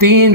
3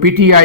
PTI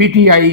PTI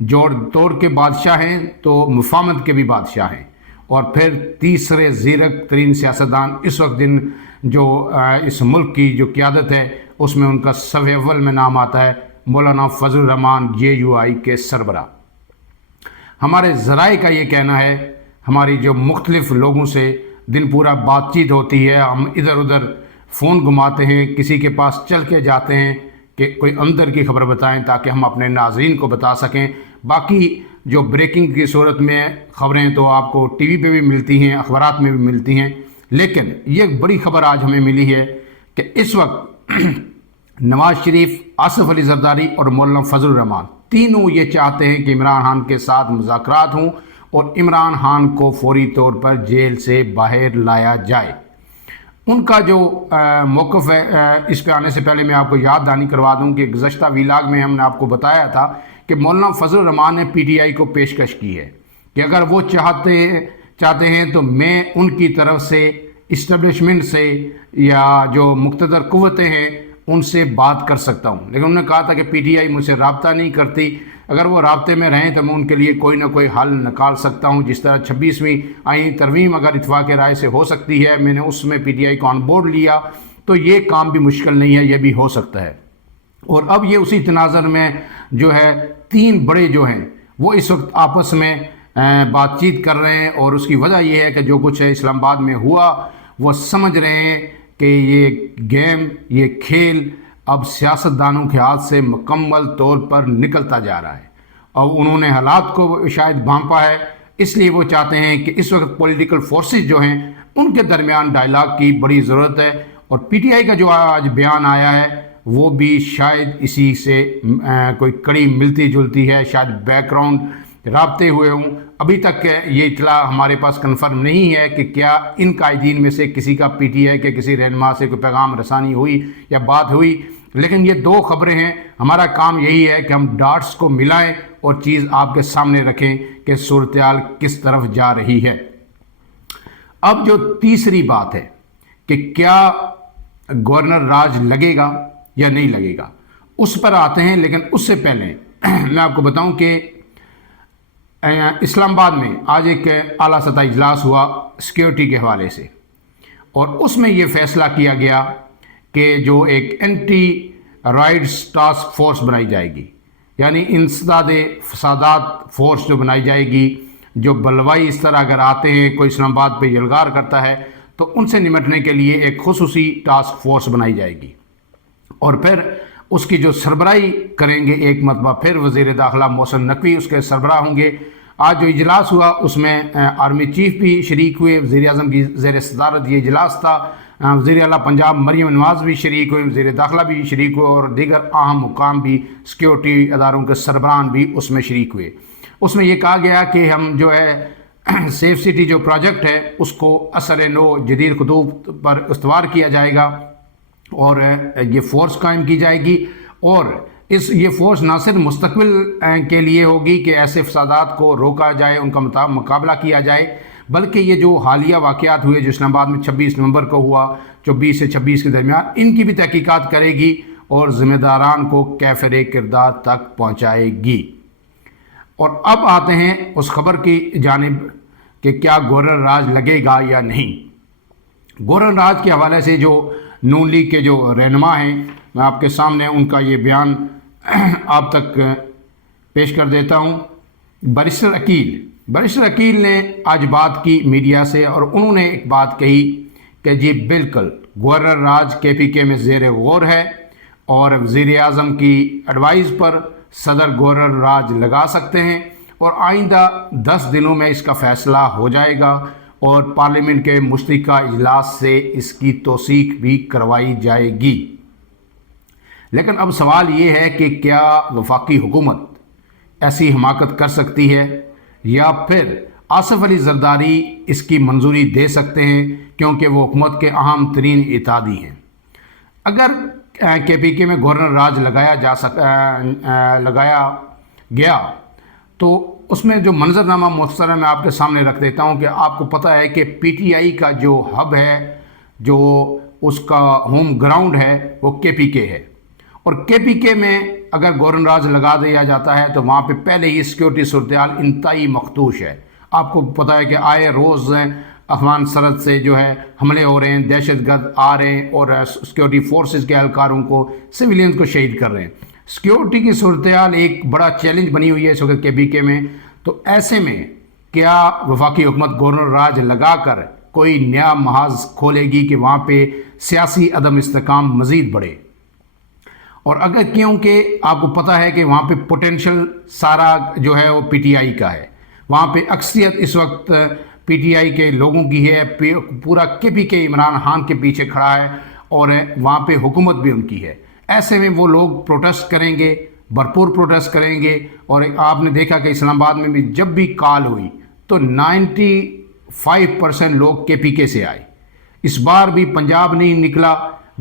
جوڑ توڑ کے بادشاہ ہیں تو مفاہمت کے بھی بادشاہ ہیں. اور پھر تیسرے زیرک ترین سیاستدان اس وقت جن جو اس ملک کی جو قیادت ہے اس میں ان کا صف اول میں نام آتا ہے مولانا فضل الرحمان JUI کے سربراہ. ہمارے ذرائع کا یہ کہنا ہے، ہماری جو مختلف لوگوں سے دن پورا بات چیت ہوتی ہے، ہم ادھر ادھر فون گھماتے ہیں، کسی کے پاس چل کے جاتے ہیں کہ کوئی اندر کی خبر بتائیں تاکہ ہم اپنے ناظرین کو بتا سکیں. باقی جو بریکنگ کی صورت میں خبریں تو آپ کو ٹی وی پہ بھی ملتی ہیں، اخبارات میں بھی ملتی ہیں، لیکن یہ بڑی خبر آج ہمیں ملی ہے کہ اس وقت نواز شریف، آصف علی زرداری اور مولانا فضل الرحمان تینوں یہ چاہتے ہیں کہ عمران خان کے ساتھ مذاکرات ہوں اور عمران خان کو فوری طور پر جیل سے باہر لایا جائے. ان کا جو موقف ہے، اس پہ آنے سے پہلے میں آپ کو یاد دہانی کروا دوں کہ گزشتہ ویلاگ میں ہم نے آپ کو بتایا تھا کہ مولانا فضل الرحمان نے PTI کو پیشکش کی ہے کہ اگر وہ چاہتے ہیں تو میں ان کی طرف سے اسٹیبلشمنٹ سے یا جو مقتدر قوتیں ہیں ان سے بات کر سکتا ہوں. لیکن انہوں نے کہا تھا کہ PTI مجھ سے رابطہ نہیں کرتی، اگر وہ رابطے میں رہیں تو میں ان کے لیے کوئی نہ کوئی حل نکال سکتا ہوں. جس طرح 26ویں آئینی ترمیم اگر اتفاق رائے سے ہو سکتی ہے، میں نے اس میں PTI کو آن بورڈ لیا، تو یہ کام بھی مشکل نہیں ہے، یہ بھی ہو سکتا ہے. اور اب یہ اسی تناظر میں جو ہے تین بڑے جو ہیں وہ اس وقت آپس میں بات چیت کر رہے ہیں، اور اس کی وجہ یہ ہے کہ جو کچھ اسلام آباد میں ہوا وہ سمجھ رہے ہیں کہ یہ گیم، یہ کھیل اب سیاستدانوں کے ہاتھ سے مکمل طور پر نکلتا جا رہا ہے. اور انہوں نے حالات کو شاید بھانپا ہے، اس لیے وہ چاہتے ہیں کہ اس وقت پولیٹیکل فورسز جو ہیں ان کے درمیان ڈائلاگ کی بڑی ضرورت ہے. اور PTI کا جو آج بیان آیا ہے وہ بھی شاید اسی سے کوئی کڑی ملتی جلتی ہے، شاید بیک گراؤنڈ رابطے ہوئے ہوں. ابھی تک یہ اطلاع ہمارے پاس کنفرم نہیں ہے کہ کیا ان قائدین میں سے کسی کا PTI کے کسی رہنما سے کوئی پیغام رسانی ہوئی یا بات ہوئی، لیکن یہ دو خبریں ہیں. ہمارا کام یہی ہے کہ ہم ڈاٹس کو ملائیں اور چیز آپ کے سامنے رکھیں کہ صورتحال کس طرف جا رہی ہے. اب جو تیسری بات ہے کہ کیا گورنر راج لگے گا یا نہیں لگے گا، اس پر آتے ہیں. لیکن اس سے پہلے میں آپ کو بتاؤں کہ اسلام آباد میں آج ایک اعلیٰ سطح اجلاس ہوا سیکیورٹی کے حوالے سے، اور اس میں یہ فیصلہ کیا گیا کہ جو ایک اینٹی رائٹس ٹاسک فورس بنائی جائے گی، یعنی انسداد فسادات فورس جو بنائی جائے گی، جو بلوائی اس طرح اگر آتے ہیں کوئی اسلام آباد پہ یلغار کرتا ہے تو ان سے نمٹنے کے لیے ایک خصوصی ٹاسک فورس بنائی جائے گی. اور پھر اس کی جو سربراہی کریں گے ایک مرتبہ پھر وزیر داخلہ محسن نقوی اس کے سربراہ ہوں گے. آج جو اجلاس ہوا اس میں آرمی چیف بھی شریک ہوئے، وزیر اعظم کی زیر صدارت یہ اجلاس تھا، وزیر اعلیٰ پنجاب مریم نواز بھی شریک ہوئے، وزیر داخلہ بھی شریک ہوئے، اور دیگر اہم حکام بھی، سیکیورٹی اداروں کے سربراہان بھی اس میں شریک ہوئے. اس میں یہ کہا گیا کہ ہم جو ہے سیف سٹی جو پروجیکٹ ہے اس کو اثر نو جدید خطوط پر استوار کیا جائے گا، اور یہ فورس قائم کی جائے گی. اور یہ فورس نہ صرف مستقبل کے لیے ہوگی کہ ایسے فسادات کو روکا جائے، ان کا مقابلہ کیا جائے، بلکہ یہ جو حالیہ واقعات ہوئے جو اسلام آباد میں 26 نومبر کو ہوا، 24 سے 26 کے درمیان، ان کی بھی تحقیقات کرے گی اور ذمہ داران کو کیفر کردار تک پہنچائے گی. اور اب آتے ہیں اس خبر کی جانب کہ کیا گورنر راج لگے گا یا نہیں. گورنر راج کے حوالے سے جو نون لیگ کے جو رہنما ہیں، میں آپ کے سامنے ان کا یہ بیان آپ تک پیش کر دیتا ہوں. بیرسٹر عقیل نے آج بات کی میڈیا سے، اور انہوں نے ایک بات کہی کہ جی بالکل گورنر راج KPK میں زیر غور ہے، اور وزیر اعظم کی ایڈوائز پر صدر گورنر راج لگا سکتے ہیں، اور آئندہ 10 دنوں میں اس کا فیصلہ ہو جائے گا، اور پارلیمنٹ کے مشترکہ اجلاس سے اس کی توثیق بھی کروائی جائے گی. لیکن اب سوال یہ ہے کہ کیا وفاقی حکومت ایسی حماقت کر سکتی ہے، یا پھر آصف علی زرداری اس کی منظوری دے سکتے ہیں کیونکہ وہ حکومت کے اہم ترین اتحادی ہیں. اگر KPK میں گورنر راج لگایا گیا تو اس میں جو منظرنامہ مختصر میں آپ کے سامنے رکھ دیتا ہوں کہ آپ کو پتہ ہے کہ PTI کا جو ہب ہے، جو اس کا ہوم گراؤنڈ ہے، وہ KPK ہے. اور KPK میں اگر گورنر راج لگا دیا جاتا ہے تو وہاں پہ پہلے ہی سیکیورٹی صورتحال انتہائی مخدوش ہے. آپ کو پتہ ہے کہ آئے روز افغان سرحد سے جو ہے حملے ہو رہے ہیں، دہشت گرد آ رہے ہیں اور سیکیورٹی فورسز کے اہلکاروں کو، سویلینز کو شہید کر رہے ہیں. سیکیورٹی کی صورتحال ایک بڑا چیلنج بنی ہوئی ہے اس وقت KPK میں. تو ایسے میں کیا وفاقی حکومت گورنر راج لگا کر کوئی نیا محاذ کھولے گی کہ وہاں پہ سیاسی عدم استحکام مزید بڑھے؟ اور اگر کیونکہ آپ کو پتہ ہے کہ وہاں پہ پوٹینشل سارا جو ہے وہ PTI کا ہے، وہاں پہ اکثریت اس وقت PTI کے لوگوں کی ہے، پورا KPK عمران خان کے پیچھے کھڑا ہے اور وہاں پہ حکومت بھی ان کی ہے. ایسے میں وہ لوگ پروٹیسٹ کریں گے، بھرپور پروٹیسٹ کریں گے. اور آپ نے دیکھا کہ اسلام آباد میں بھی جب بھی کال ہوئی تو 95% لوگ KPK سے آئے. اس بار بھی پنجاب نہیں نکلا،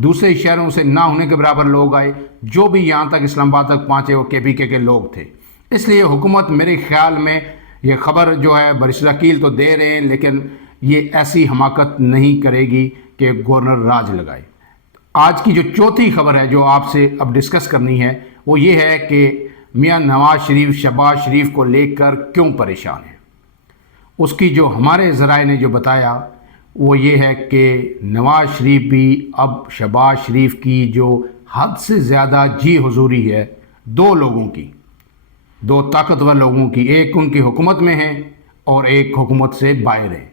دوسرے شہروں سے نہ ہونے کے برابر لوگ آئے. جو بھی یہاں تک اسلام آباد تک پہنچے وہ KPK کے لوگ تھے. اس لیے حکومت میرے خیال میں یہ خبر جو ہے برسراکیل تو دے رہے ہیں لیکن یہ ایسی حماقت نہیں کرے گی کہ گورنر راج لگائے. آج کی جو چوتھی خبر ہے جو آپ سے اب ڈسکس کرنی ہے وہ یہ ہے کہ میاں نواز شریف شہباز شریف کو لے کر کیوں پریشان ہیں. اس کی جو ہمارے ذرائع نے جو بتایا وہ یہ ہے کہ نواز شریف بھی اب شہباز شریف کی جو حد سے زیادہ جی حضوری ہے دو لوگوں کی، دو طاقتور لوگوں کی، ایک ان کی حکومت میں ہے اور ایک حکومت سے باہر ہے.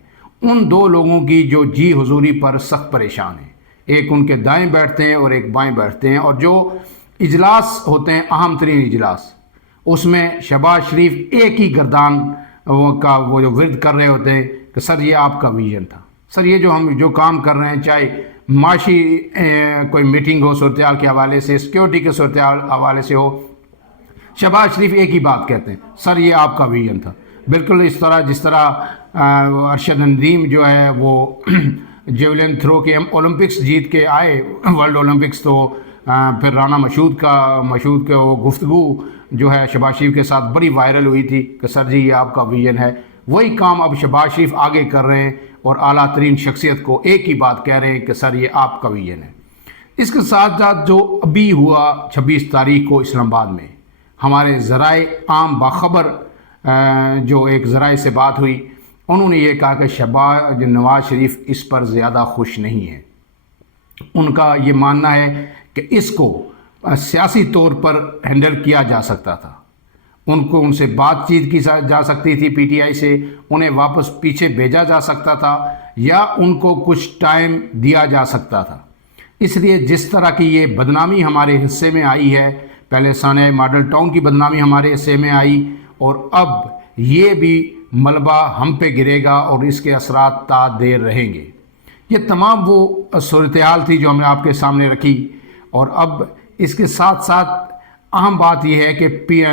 ان دو لوگوں کی جو جی حضوری پر سخت پریشان ہیں. ایک ان کے دائیں بیٹھتے ہیں اور ایک بائیں بیٹھتے ہیں، اور جو اجلاس ہوتے ہیں اہم ترین اجلاس اس میں شہباز شریف ایک ہی گردان کا وہ جو ورد کر رہے ہوتے ہیں کہ سر یہ آپ کا ویژن تھا، سر یہ جو ہم جو کام کر رہے ہیں، چاہے معاشی کوئی میٹنگ ہو صورتحال کے حوالے سے، سیکیورٹی کے صورتحال حوالے سے ہو، شہباز شریف ایک ہی بات کہتے ہیں، سر یہ آپ کا ویژن تھا. بالکل اس طرح جس طرح ارشد ندیم جو ہے وہ جیولن تھرو کے اولمپکس جیت کے آئے ورلڈ اولمپکس، تو پھر رانا مشہود کے وہ گفتگو جو ہے شہباز شریف کے ساتھ بڑی وائرل ہوئی تھی کہ سر جی یہ آپ کا ویژن ہے. وہی کام اب شہباز شریف آگے کر رہے ہیں اور اعلیٰ ترین شخصیت کو ایک ہی بات کہہ رہے ہیں کہ سر یہ آپ کا ویژن ہے. اس کے ساتھ ساتھ جو ابھی ہوا 26 تاریخ کو اسلام آباد میں، ہمارے ذرائع عام باخبر جو ایک ذرائع سے بات ہوئی، انہوں نے یہ کہا کہ نواز شریف اس پر زیادہ خوش نہیں ہے. ان کا یہ ماننا ہے کہ اس کو سیاسی طور پر ہینڈل کیا جا سکتا تھا، ان سے بات چیت کی جا سکتی تھی PTI سے، انہیں واپس پیچھے بھیجا جا سکتا تھا یا ان کو کچھ ٹائم دیا جا سکتا تھا. اس لیے جس طرح کی یہ بدنامی ہمارے حصے میں آئی ہے، پہلے سانحہ ماڈل ٹاؤن کی بدنامی ہمارے حصے میں آئی اور اب یہ بھی ملبہ ہم پہ گرے گا اور اس کے اثرات تا دیر رہیں گے. یہ تمام وہ صورتحال تھی جو ہم نے آپ کے سامنے رکھی. اور اب اس کے ساتھ ساتھ اہم بات یہ ہے کہ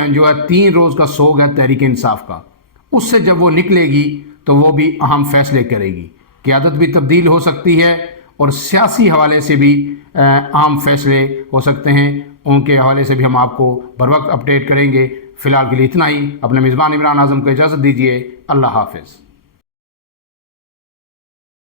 جو ہے 3 روز کا سوگ ہے تحریک انصاف کا، اس سے جب وہ نکلے گی تو وہ بھی اہم فیصلے کرے گی. قیادت بھی تبدیل ہو سکتی ہے اور سیاسی حوالے سے بھی اہم فیصلے ہو سکتے ہیں. ان کے حوالے سے بھی ہم آپ کو بر وقت اپڈیٹ کریں گے. فی الحال کے لیے اتنا ہی. اپنے میزبان عمران اعظم کو اجازت دیجیے. اللہ حافظ.